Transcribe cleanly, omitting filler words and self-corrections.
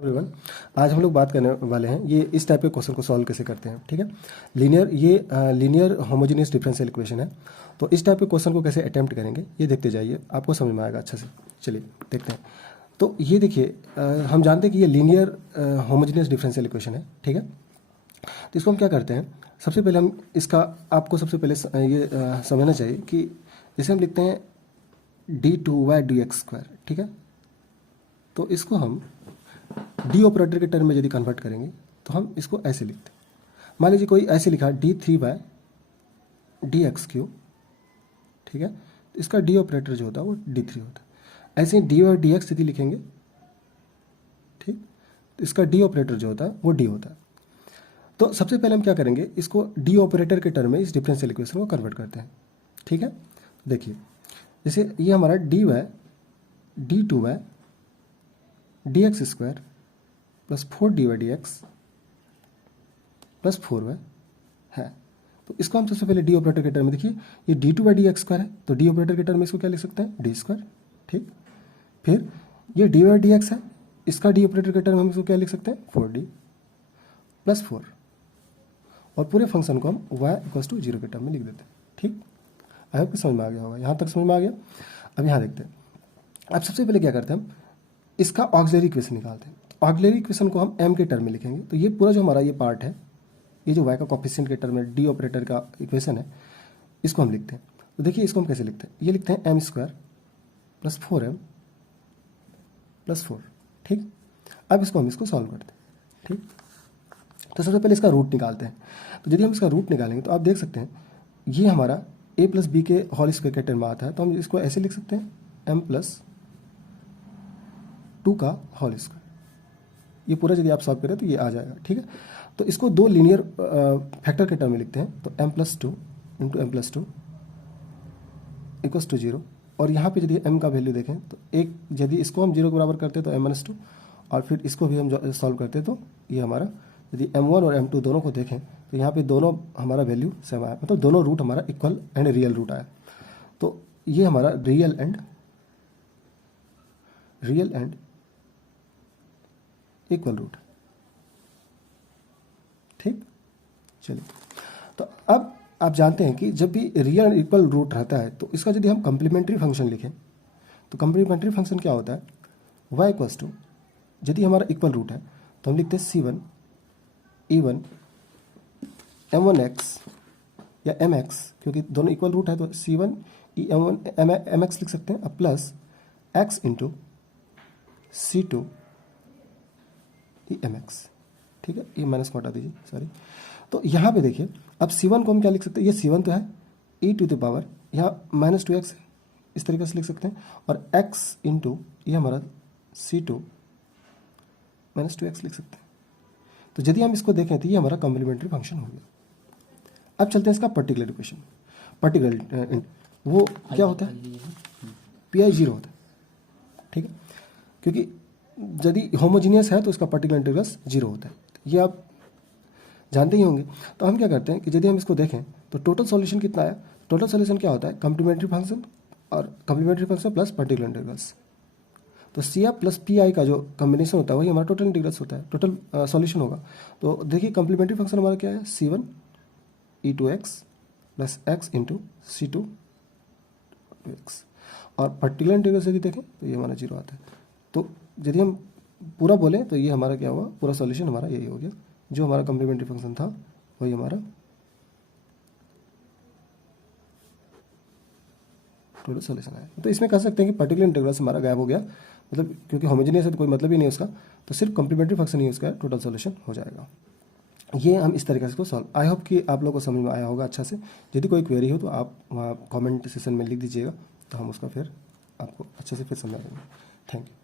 Everyone, आज हम लोग बात करने वाले हैं ये इस टाइप के क्वेश्चन को सॉल्व कैसे करते हैं। ठीक है, लीनियर होमोजेनियस डिफरेंशियल इक्वेशन है। तो इस टाइप के क्वेश्चन को कैसे अटेम्प्ट करेंगे ये देखते जाइए, आपको समझ में आएगा अच्छा से। चलिए देखते हैं। तो ये देखिए, हम जानते हैं कि ये लीनियर होमोजेनियस डिफरेंशियल इक्वेशन है। ठीक है, तो इसको हम क्या करते हैं, सबसे पहले हम इसका आपको सबसे पहले ये समझना चाहिए कि इसे हम लिखते हैं d2y/dx²। ठीक है, तो इसको हम डी ऑपरेटर के टर्म में यदि कन्वर्ट करेंगे तो हम इसको ऐसे लिखते हैं। मान लीजिए कोई ऐसे लिखा d3/dx³। ठीक है, तो इसका डी ऑपरेटर जो होता है वो d3 होता है। ऐसे ही dy/dx यदि लिखेंगे, ठीक, तो इसका डी ऑपरेटर जो होता है वो d होता है। तो सबसे पहले हम क्या करेंगे, इसको डी ऑपरेटर के टर्म में इस डिफरेंशियल इक्वेशन को कन्वर्ट करते हैं। ठीक है, देखिए जैसे ये हमारा d2/dx² plus 4d/dx plus 4y है। तो इसको हम सबसे पहले डी ऑपरेटर के टर्म में, देखिए ये d2/dx² है, तो डी ऑपरेटर के टर्म में इसको क्या लिख सकते हैं, d²। ठीक, फिर ये d/dx है, इसका डी ऑपरेटर के टर्म में हम इसको क्या लिख सकते हैं, 4d प्लस 4, और पूरे फंक्शन को हम y=0 के टर्म में लिख देते हैं। ठीक, आई होप कि समझ में आ गया होगा, यहाँ तक समझ में आ गया। अब यहाँ देखते हैं, अब सबसे पहले क्या करते हैं, हम इसका ऑक्सिलरी इक्वेशन निकालते हैं। ऑक्सिलरी इक्वेशन को हम m के टर्म में लिखेंगे। तो ये पूरा जो हमारा ये पार्ट है, ये जो y का कोफिशिएंट के टर्म में डी ऑपरेटर का इक्वेशन है, इसको हम लिखते हैं। तो देखिए इसको हम कैसे लिखते हैं, ये लिखते हैं m² प्लस 4m प्लस 4। ठीक, अब इसको हम सॉल्व करते हैं। ठीक, तो सबसे पहले इसका रूट निकालते हैं। तो यदि हम इसका रूट निकालेंगे तो आप देख सकते हैं ये हमारा a प्लस बी के होल स्क्वायर के टर्म में आता है। तो हम इसको ऐसे लिख सकते हैं m+2 का होल स्क्वायर। ये पूरा यदि आप सॉल्व करें तो ये आ जाएगा। ठीक है, तो इसको दो लीनियर फैक्टर के टर्म में लिखते हैं। तो m+2 इंटू m+2 = 0। और यहाँ पे यदि m का वैल्यू देखें तो एक, यदि इसको हम 0 के बराबर करते हैं तो m-2, और फिर इसको भी हम सॉल्व करते हैं तो ये हमारा, यदि m1 और m2 दोनों को देखें तो यहाँ पे दोनों हमारा वैल्यू सेम आया, मतलब दोनों रूट हमारा इक्वल एंड रियल रूट आया। तो ये हमारा रियल एंड इक्वल रूट। ठीक, चलिए, तो अब आप जानते हैं कि जब भी रियल एंड इक्वल रूट रहता है तो इसका यदि हम कम्प्लीमेंट्री फंक्शन लिखें तो कम्प्लीमेंट्री फंक्शन क्या होता है, y=, यदि हमारा इक्वल रूट है तो हम लिखते हैं c1 e1 m1x या mx, क्योंकि दोनों इक्वल रूट है तो c1 e1 mx लिख सकते हैं, अब plus x into c2 mx। ठीक है, ये माइनस को हटा दीजिए, सॉरी। तो यहाँ पे देखिए, अब c1 को हम क्या लिख सकते हैं, ये c1 तो है e⁻, यहाँ -2x है, इस तरीके से लिख सकते हैं, और x इंटू ये हमारा c2 -2x लिख सकते हैं। तो यदि हम इसको देखें तो ये हमारा कॉम्प्लीमेंट्री फंक्शन हो गया। अब चलते हैं इसका पर्टिकुलर इक्वेशन। पर्टिकुलर वो क्या होता है, पी आई 0 होता है। ठीक है, क्योंकि यदि होमोजीनियस है तो इसका पर्टिकुलर इंटीग्रल्स 0 होता है, ये आप जानते ही होंगे। तो हम क्या करते हैं कि यदि हम इसको देखें तो टोटल सॉल्यूशन कितना है, टोटल सॉल्यूशन क्या होता है, कॉम्प्लीमेंट्री फंक्शन और complementary function plus particular integrals. तो CF प्लस PI का जो कॉम्बिनेशन होता है वही हमारा टोटल इंटीग्रल्स होता है, टोटल सॉल्यूशन होगा। तो देखिए कॉम्प्लीमेंट्री फंक्शन हमारा क्या है, c1 e2x plus x into c2 2x, और पर्टिकुलर इंटीग्रल से यदि देखें तो ये हमारा 0 आता है। तो यदि हम पूरा बोलें तो ये हमारा क्या हुआ, पूरा सॉल्यूशन हमारा यही हो गया, जो हमारा कॉम्प्लीमेंट्री फंक्शन था वही हमारा टोटल सॉल्यूशन आया। तो इसमें कह सकते हैं कि पर्टिकुलर इंटीग्रल से हमारा गायब हो गया, मतलब क्योंकि होमोजेनियस है तो कोई मतलब ही नहीं उसका, तो सिर्फ कॉम्प्लीमेंट्री फंक्शन ही उसका टोटल सॉल्यूशन हो जाएगा। ये हम इस तरीके से इसको सॉल्व, आई होप कि आप लोगों को समझ में आया होगा अच्छा से। यदि कोई क्वेरी हो तो आप वहाँ कमेंट सेक्शन में लिख दीजिएगा, तो हम उसका फिर आपको अच्छे से फिर समझा देंगे। Thank you.